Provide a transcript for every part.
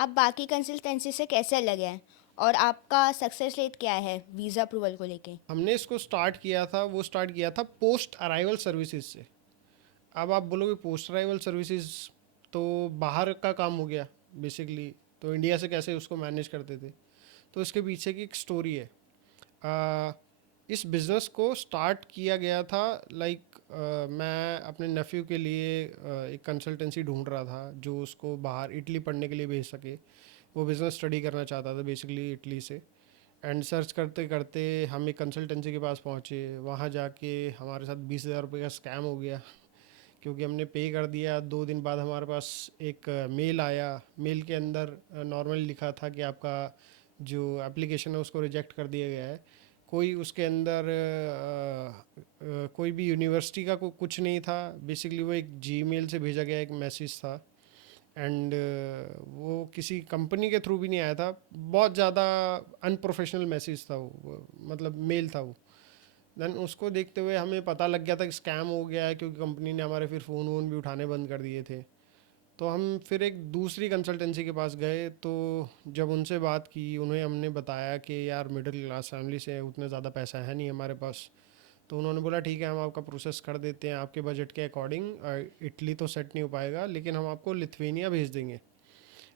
आप बाकी कंसल्टेंसी से कैसे अलग हैं और आपका सक्सेस रेट क्या है वीज़ा अप्रूवल को लेके? हमने इसको स्टार्ट किया था, वो स्टार्ट किया था पोस्ट अराइवल सर्विसेज से। अब आप बोलोगे पोस्ट अराइवल सर्विसेज तो बाहर का काम हो गया बेसिकली, तो इंडिया से कैसे उसको मैनेज करते थे। तो इसके पीछे की एक स्टोरी है। आ, इस बिज़नेस को स्टार्ट किया गया था लाइक मैं अपने नेफ्यू के लिए एक कंसल्टेंसी ढूंढ रहा था जो उसको बाहर इटली पढ़ने के लिए भेज सके। वो बिज़नेस स्टडी करना चाहता था बेसिकली इटली से। एंड सर्च करते करते हम एक कंसल्टेंसी के पास पहुँचे। वहाँ जाके हमारे साथ 20,000 रुपये का स्कैम हो गया, क्योंकि हमने पे कर दिया। 2 दिन बाद हमारे पास एक मेल आया। मेल के अंदर नॉर्मली लिखा था कि आपका जो एप्लीकेशन है उसको रिजेक्ट कर दिया गया है। कोई उसके अंदर कोई भी यूनिवर्सिटी का कुछ नहीं था। बेसिकली वो एक जीमेल से भेजा गया एक मैसेज था। एंड वो किसी कंपनी के थ्रू भी नहीं आया था। बहुत ज़्यादा अनप्रोफेशनल मैसेज था मतलब मेल था वो। देन उसको देखते हुए हमें पता लग गया था कि स्कैम हो गया है, क्योंकि कंपनी ने हमारे फिर फ़ोन वोन भी उठाने बंद कर दिए थे। तो हम फिर एक दूसरी कंसल्टेंसी के पास गए। तो जब उनसे बात की, उन्हें हमने बताया कि यार मिडिल क्लास फैमिली से उतने ज़्यादा पैसा है नहीं हमारे पास। तो उन्होंने बोला ठीक है, हम आपका प्रोसेस कर देते हैं आपके बजट के अकॉर्डिंग। इटली तो सेट नहीं हो पाएगा, लेकिन हम आपको लिथुआनिया भेज देंगे।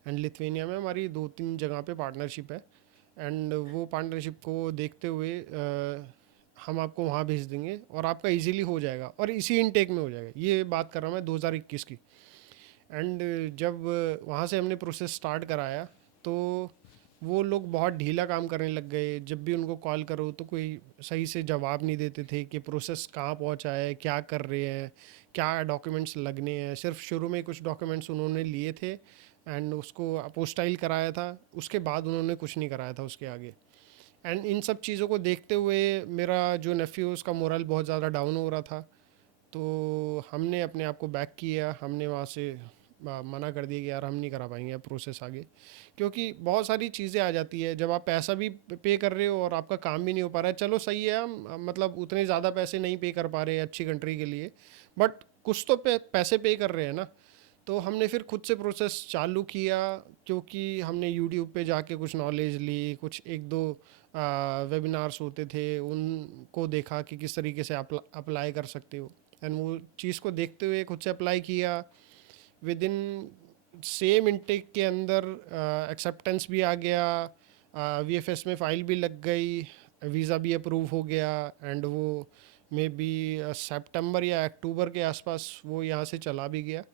एंड लिथुआनिया में हमारी 2-3 जगह पे पार्टनरशिप है। एंड वो पार्टनरशिप को देखते हुए हम आपको वहाँ भेज देंगे और आपका इजीली हो जाएगा और इसी इनटेक में हो जाएगा। ये बात कर रहा हूँ मैं 2021 की। एंड जब वहाँ से हमने प्रोसेस स्टार्ट कराया, तो वो लोग बहुत ढीला काम करने लग गए। जब भी उनको कॉल करो तो कोई सही से जवाब नहीं देते थे कि प्रोसेस कहाँ पहुँचा है, क्या कर रहे हैं, क्या डॉक्यूमेंट्स लगने हैं। सिर्फ शुरू में कुछ डॉक्यूमेंट्स उन्होंने लिए थे एंड उसको अपोस्टाइल कराया था। उसके बाद उन्होंने कुछ नहीं कराया था उसके आगे। एंड इन सब चीज़ों को देखते हुए मेरा जो नेफ्यू उसका मोरल बहुत ज़्यादा डाउन हो रहा था। तो हमने अपने आप को बैक किया। हमने वहाँ से मना कर दिया कि यार हम नहीं करा पाएंगे अब प्रोसेस आगे, क्योंकि बहुत सारी चीज़ें आ जाती है जब आप पैसा भी पे कर रहे हो और आपका काम भी नहीं हो पा रहा है। चलो सही है, हम मतलब उतने ज़्यादा पैसे नहीं पे कर पा रहे हैं अच्छी कंट्री के लिए, बट कुछ तो पैसे पे कर रहे हैं ना। तो हमने फिर खुद से प्रोसेस चालू किया, क्योंकि हमने यूट्यूब पे जाके कुछ नॉलेज ली। कुछ एक दो वेबिनार्स होते थे, उनको देखा कि किस तरीके से अप्लाई कर सकते हो। एंड वो चीज़ को देखते हुए खुद से अप्लाई किया। विद इन सेम इनटेक के अंदर एक्सेप्टेंस भी आ गया, वीएफएस में फ़ाइल भी लग गई, वीज़ा भी अप्रूव हो गया। एंड वो मे बी सितंबर या अक्टूबर के आसपास वो यहाँ से चला भी गया।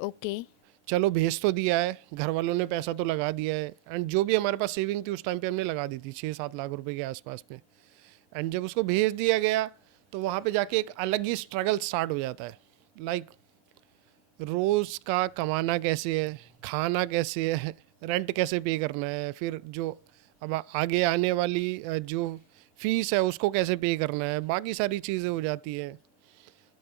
ओके। चलो भेज तो दिया है, घर वालों ने पैसा तो लगा दिया है। एंड जो भी हमारे पास सेविंग थी उस टाइम पे हमने लगा दी थी 6-7 लाख रुपए के आसपास में। एंड जब उसको भेज दिया गया, तो वहाँ पे जाके एक अलग ही स्ट्रगल स्टार्ट हो जाता है। लाइक रोज़ का कमाना कैसे है, खाना कैसे है, रेंट कैसे पे करना है, फिर जो अब आगे आने वाली जो फीस है उसको कैसे पे करना है, बाकी सारी चीज़ें हो जाती हैं।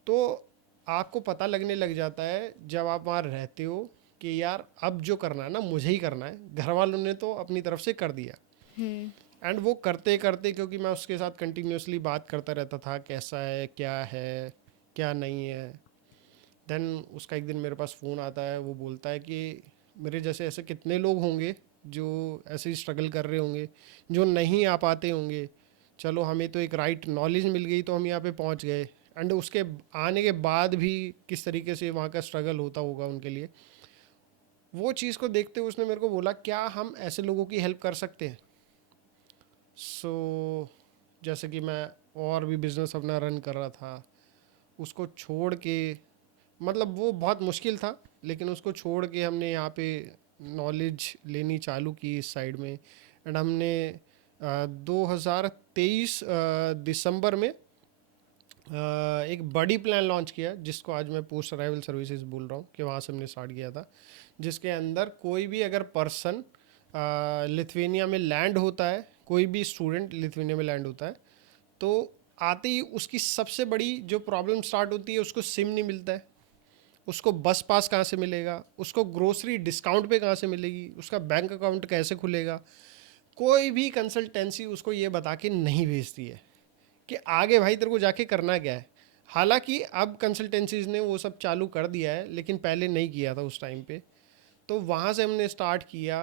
तो आपको पता लगने लग जाता है जब आप वहाँ रहते हो कि यार अब जो करना है ना मुझे ही करना है, घर वालों ने तो अपनी तरफ से कर दिया। हम्म। एंड वो करते करते, क्योंकि मैं उसके साथ कंटिन्यूसली बात करता रहता था कैसा है क्या नहीं है। देन उसका एक दिन मेरे पास फ़ोन आता है, वो बोलता है कि मेरे जैसे ऐसे कितने लोग होंगे जो ऐसे ही स्ट्रगल कर रहे होंगे, जो नहीं आ पाते होंगे। चलो हमें तो एक राइट नॉलेज मिल गई तो हम यहाँ पे पहुँच गए। एंड उसके आने के बाद भी किस तरीके से वहाँ का स्ट्रगल होता होगा उनके लिए, वो चीज़ को देखते हुए उसने मेरे को बोला क्या हम ऐसे लोगों की हेल्प कर सकते हैं। सो जैसे कि मैं और भी बिज़नेस अपना रन कर रहा था, उसको छोड़ के, मतलब वो बहुत मुश्किल था, लेकिन उसको छोड़ के हमने यहाँ पे नॉलेज लेनी चालू की इस साइड में। एंड हमने 2023 दिसंबर में एक बड़ी प्लान लॉन्च किया, जिसको आज मैं पोस्ट अराइवल सर्विसेज बोल रहा हूँ, कि वहाँ से हमने स्टार्ट किया था। जिसके अंदर कोई भी अगर पर्सन लिथुआनिया में लैंड होता है, कोई भी स्टूडेंट लिथुआनिया में लैंड होता है, तो आते ही उसकी सबसे बड़ी जो प्रॉब्लम स्टार्ट होती है, उसको सिम नहीं मिलता है, उसको बस पास कहाँ से मिलेगा, उसको ग्रोसरी डिस्काउंट पे कहाँ से मिलेगी, उसका बैंक अकाउंट कैसे खुलेगा। कोई भी कंसल्टेंसी उसको ये बता के नहीं भेजती है कि आगे भाई तेरे को जाके करना क्या है। हालांकि अब कंसल्टेंसीज ने वो सब चालू कर दिया है, लेकिन पहले नहीं किया था उस टाइम पे। तो वहाँ से हमने स्टार्ट किया।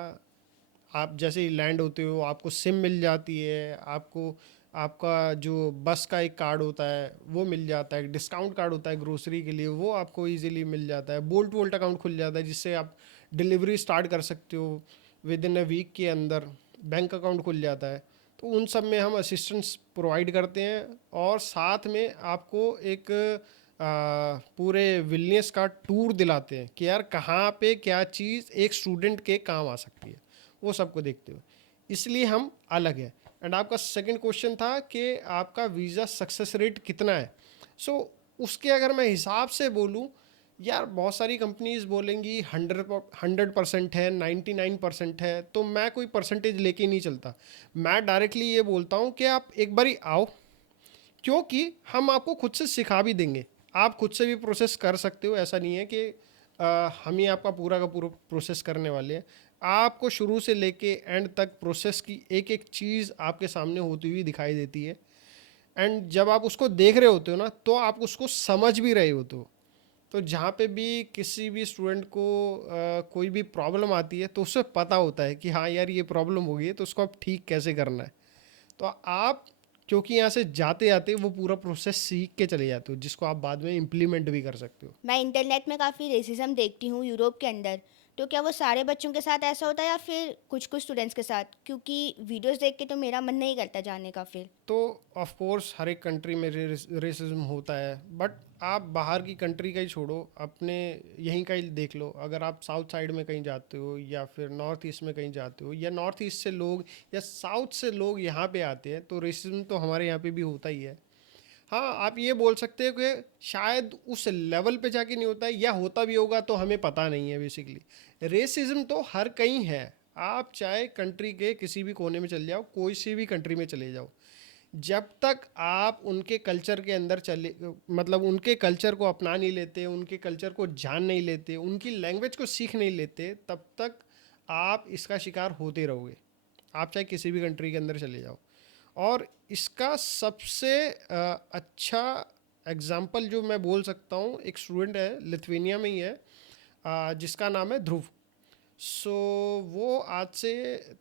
आप जैसे ही लैंड होते हो आपको सिम मिल जाती है, आपको आपका जो बस का एक कार्ड होता है वो मिल जाता है, डिस्काउंट कार्ड होता है ग्रोसरी के लिए वो आपको इजीली मिल जाता है, बोल्ट वोल्ट अकाउंट खुल जाता है जिससे आप डिलीवरी स्टार्ट कर सकते हो विद इन अ वीक के अंदर, बैंक अकाउंट खुल जाता है। तो उन सब में हम असिस्टेंस प्रोवाइड करते हैं और साथ में आपको एक पूरे विलनियस का टूर दिलाते हैं कि यार कहाँ पे क्या चीज़ एक स्टूडेंट के काम आ सकती है, वो सबको देखते हो, इसलिए हम अलग है। एंड आपका सेकंड क्वेश्चन था कि आपका वीज़ा सक्सेस रेट कितना है। सो उसके अगर मैं हिसाब से बोलूँ, यार बहुत सारी कंपनीज बोलेंगी 100% है, 99% है, तो मैं कोई परसेंटेज लेके नहीं चलता। मैं डायरेक्टली ये बोलता हूँ कि आप एक बारी आओ, क्योंकि हम आपको खुद से सिखा भी देंगे, आप खुद से भी प्रोसेस कर सकते हो। ऐसा नहीं है कि हम ही आपका पूरा का पूरा प्रोसेस करने वाले हैं। आपको शुरू से लेके एंड तक प्रोसेस की एक एक चीज़ आपके सामने होती हुई दिखाई देती है। एंड जब आप उसको देख रहे होते हो ना, तो आप उसको समझ भी रहे होते हो। तो जहाँ पे भी किसी भी स्टूडेंट को कोई भी प्रॉब्लम आती है तो उसे पता होता है कि हाँ यार ये प्रॉब्लम हो गई है, तो उसको आप ठीक कैसे करना है। तो आप क्योंकि यहाँ से जाते जाते वो पूरा प्रोसेस सीख के चले जाते हो, जिसको आप बाद में इम्प्लीमेंट भी कर सकते हो। मैं इंटरनेट में काफ़ी रेसिज्म देखती हूँ यूरोप के अंदर, तो क्या वो सारे बच्चों के साथ ऐसा होता है या फिर कुछ कुछ स्टूडेंट्स के साथ? क्योंकि वीडियोस देख के तो मेरा मन नहीं करता जाने का फिर। तो ऑफ कोर्स हर एक कंट्री में रेसिज्म होता है, बट आप बाहर की कंट्री का ही छोड़ो, अपने यहीं का ही देख लो। अगर आप साउथ साइड में कहीं जाते हो या फिर नॉर्थ ईस्ट में कहीं जाते हो, या नॉर्थ ईस्ट से लोग या साउथ से लोग यहाँ पे आते हैं, तो रेसिज्म तो हमारे यहाँ पे भी होता ही है। हाँ, आप ये बोल सकते हो कि शायद उस लेवल पे जाके नहीं होता है, या होता भी होगा तो हमें पता नहीं है। बेसिकली रेसिज्म तो हर कहीं है। आप चाहे कंट्री के किसी भी कोने में चले जाओ, कोई सी भी कंट्री में चले जाओ, जब तक आप उनके कल्चर के अंदर चले, मतलब उनके कल्चर को अपना नहीं लेते, उनके कल्चर को जान नहीं लेते, उनकी लैंग्वेज को सीख नहीं लेते, तब तक आप इसका शिकार होते रहोगे। आप चाहे किसी भी कंट्री के अंदर चले जाओ। और इसका सबसे अच्छा एग्जाम्पल जो मैं बोल सकता हूँ, एक स्टूडेंट है लिथुआनिया में ही है, जिसका नाम है ध्रुव। सो वो आज से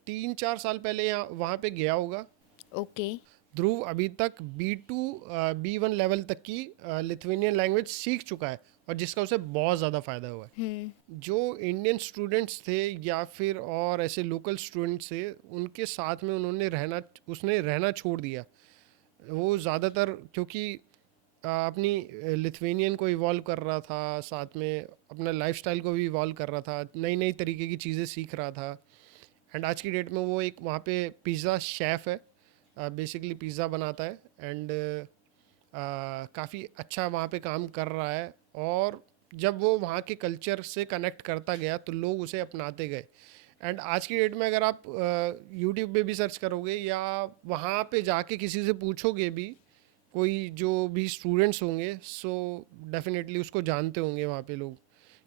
3-4 साल पहले यहाँ वहाँ पे गया होगा। ओके। ध्रुव अभी तक B2 B1 लेवल तक की लिथुआनियन लैंग्वेज सीख चुका है, और जिसका उसे बहुत ज़्यादा फ़ायदा हुआ है। जो इंडियन स्टूडेंट्स थे या फिर और ऐसे लोकल स्टूडेंट्स थे, उनके साथ में उसने रहना छोड़ दिया। वो ज़्यादातर क्योंकि अपनी लिथुआनियन को इवॉल्व कर रहा था, साथ में अपना लाइफस्टाइल को भी इवॉल्व कर रहा था, नई नई तरीके की चीज़ें सीख रहा था। एंड आज की डेट में वो एक वहाँ पे पिज़्ज़ा शेफ़ है, बेसिकली पिज़्ज़ा बनाता है। एंड काफ़ी अच्छा वहाँ पे काम कर रहा है। और जब वो वहाँ के कल्चर से कनेक्ट करता गया तो लोग उसे अपनाते गए। एंड आज की डेट में अगर आप यूट्यूब पे भी सर्च करोगे या वहाँ पे जाके किसी से पूछोगे भी, कोई जो भी स्टूडेंट्स होंगे, सो डेफिनेटली उसको जानते होंगे वहाँ पे लोग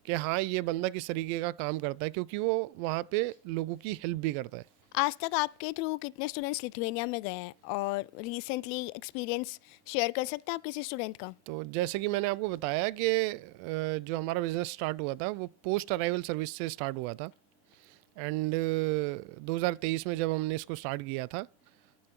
कि हाँ ये बंदा किस तरीके का काम करता है, क्योंकि वो वहाँ पे लोगों की हेल्प भी करता है। आज तक आपके थ्रू कितने स्टूडेंट्स लिथुआनिया में गए हैं, और रिसेंटली एक्सपीरियंस शेयर कर सकते हैं आप किसी स्टूडेंट का? तो जैसे कि मैंने आपको बताया कि जो हमारा बिज़नेस स्टार्ट हुआ था वो पोस्ट अराइवल सर्विस से स्टार्ट हुआ था। एंड 2023 में जब हमने इसको स्टार्ट किया था,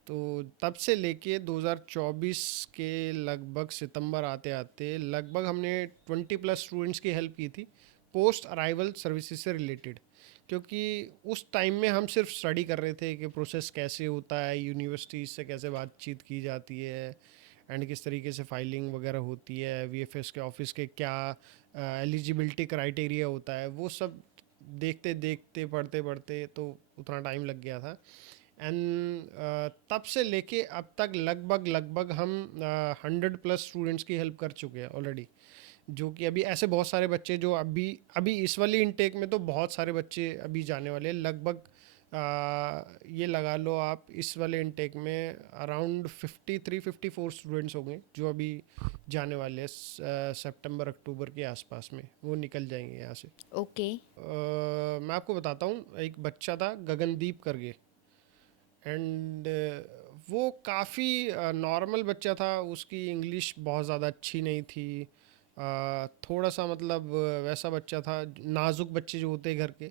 तो तब से लेके 2024 के लगभग सितंबर आते आते लगभग हमने 20+ स्टूडेंट्स की हेल्प की थी पोस्ट अराइवल सर्विसेज से रिलेटेड। क्योंकि उस टाइम में हम सिर्फ स्टडी कर रहे थे कि प्रोसेस कैसे होता है, यूनिवर्सिटीज से कैसे बातचीत की जाती है, एंड किस तरीके से फाइलिंग वगैरह होती है, वीएफएस के ऑफिस के क्या एलिजिबिलिटी क्राइटेरिया होता है, वो सब देखते देखते पढ़ते पढ़ते तो उतना टाइम लग गया था। एंड तब से लेके अब तक लगभग लगभग हम 100+ स्टूडेंट्स की हेल्प कर चुके हैं ऑलरेडी। जो कि अभी ऐसे बहुत सारे बच्चे जो अभी अभी इस वाली इनटेक में तो बहुत सारे बच्चे अभी जाने वाले हैं। लगभग ये लगा लो आप, इस वाले इनटेक में अराउंड 53-54 स्टूडेंट्स होंगे जो अभी जाने वाले हैं। सितंबर अक्टूबर के आसपास में वो निकल जाएंगे यहाँ से। ओके। मैं आपको बताता हूँ, एक बच्चा था गगनदीप करके। एंड वो काफ़ी नॉर्मल बच्चा था, उसकी इंग्लिश बहुत ज़्यादा अच्छी नहीं थी, थोड़ा सा मतलब वैसा बच्चा था, नाजुक बच्चे जो होते हैं घर के,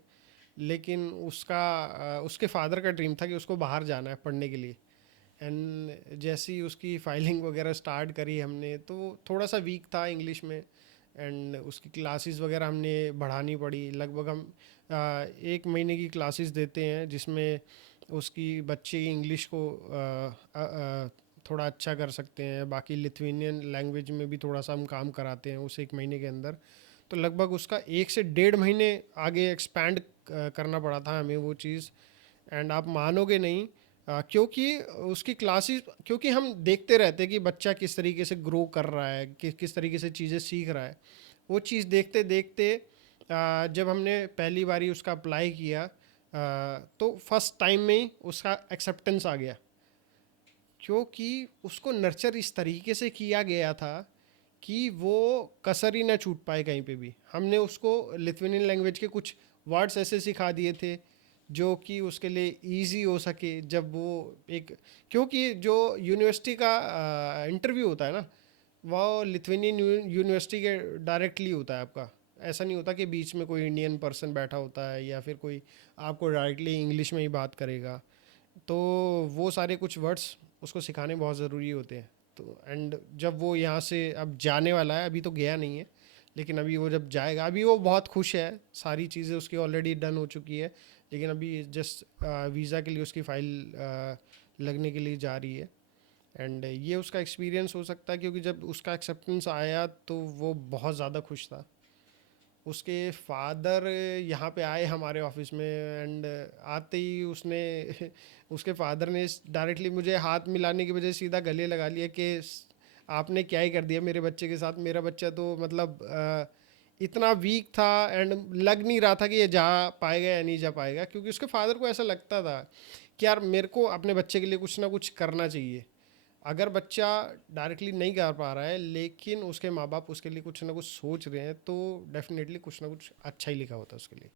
लेकिन उसके फादर का ड्रीम था कि उसको बाहर जाना है पढ़ने के लिए। एंड जैसे ही उसकी फाइलिंग वगैरह स्टार्ट करी हमने, तो थोड़ा सा वीक था इंग्लिश में, एंड उसकी क्लासेस वगैरह हमने बढ़ानी पड़ी। लगभग हम 1 महीने की क्लासेस देते हैं, जिसमें उसकी बच्चे की इंग्लिश को थोड़ा अच्छा कर सकते हैं। बाकी लिथुनियन लैंग्वेज में भी थोड़ा सा हम काम कराते हैं उस 1 महीने के अंदर। तो लगभग उसका 1 से 1.5 महीने आगे एक्सपैंड करना पड़ा था हमें वो चीज़। एंड आप मानोगे नहीं, क्योंकि उसकी क्लासेस, क्योंकि हम देखते रहते हैं कि बच्चा किस तरीके से ग्रो कर रहा है, किस तरीके से चीज़ें सीख रहा है। वो चीज़ देखते देखते जब हमने पहली बारी उसका अप्लाई किया, तो फर्स्ट टाइम में ही उसका एक्सेप्टेंस आ गया, क्योंकि उसको नर्चर इस तरीके से किया गया था कि वो कसर ही ना छूट पाए कहीं पे भी। हमने उसको लिथुनियन लैंग्वेज के कुछ वर्ड्स ऐसे सिखा दिए थे जो कि उसके लिए इजी हो सके जब वो एक, क्योंकि जो यूनिवर्सिटी का इंटरव्यू होता है ना, वो लिथुनियन यूनिवर्सिटी के डायरेक्टली होता है आपका। ऐसा नहीं होता कि बीच में कोई इंडियन पर्सन बैठा होता है या फिर कोई आपको डायरेक्टली इंग्लिश में ही बात करेगा। तो वो सारे कुछ वर्ड्स उसको सिखाने बहुत ज़रूरी होते हैं। तो एंड जब वो यहाँ से अब जाने वाला है, अभी तो गया नहीं है, लेकिन अभी वो जब जाएगा, अभी वो बहुत खुश है, सारी चीज़ें उसकी ऑलरेडी डन हो चुकी है, लेकिन अभी जस्ट वीज़ा के लिए उसकी फ़ाइल लगने के लिए जा रही है। एंड ये उसका एक्सपीरियंस हो सकता है, क्योंकि जब उसका एक्सेप्टेंस आया तो वो बहुत ज़्यादा खुश था। उसके फादर यहाँ पे आए हमारे ऑफिस में, एंड आते ही उसने उसके फादर ने डायरेक्टली मुझे हाथ मिलाने की बजाय सीधा गले लगा लिया कि आपने क्या ही कर दिया मेरे बच्चे के साथ। मेरा बच्चा तो मतलब इतना वीक था, एंड लग नहीं रहा था कि ये जा पाएगा या नहीं जा पाएगा, क्योंकि उसके फादर को ऐसा लगता था कि यार मेरे को अपने बच्चे के लिए कुछ ना कुछ करना चाहिए। अगर बच्चा डायरेक्टली नहीं कर पा रहा है, लेकिन उसके माँ बाप उसके लिए कुछ ना कुछ सोच रहे हैं, तो डेफिनेटली कुछ ना कुछ अच्छा ही लिखा होता है उसके लिए।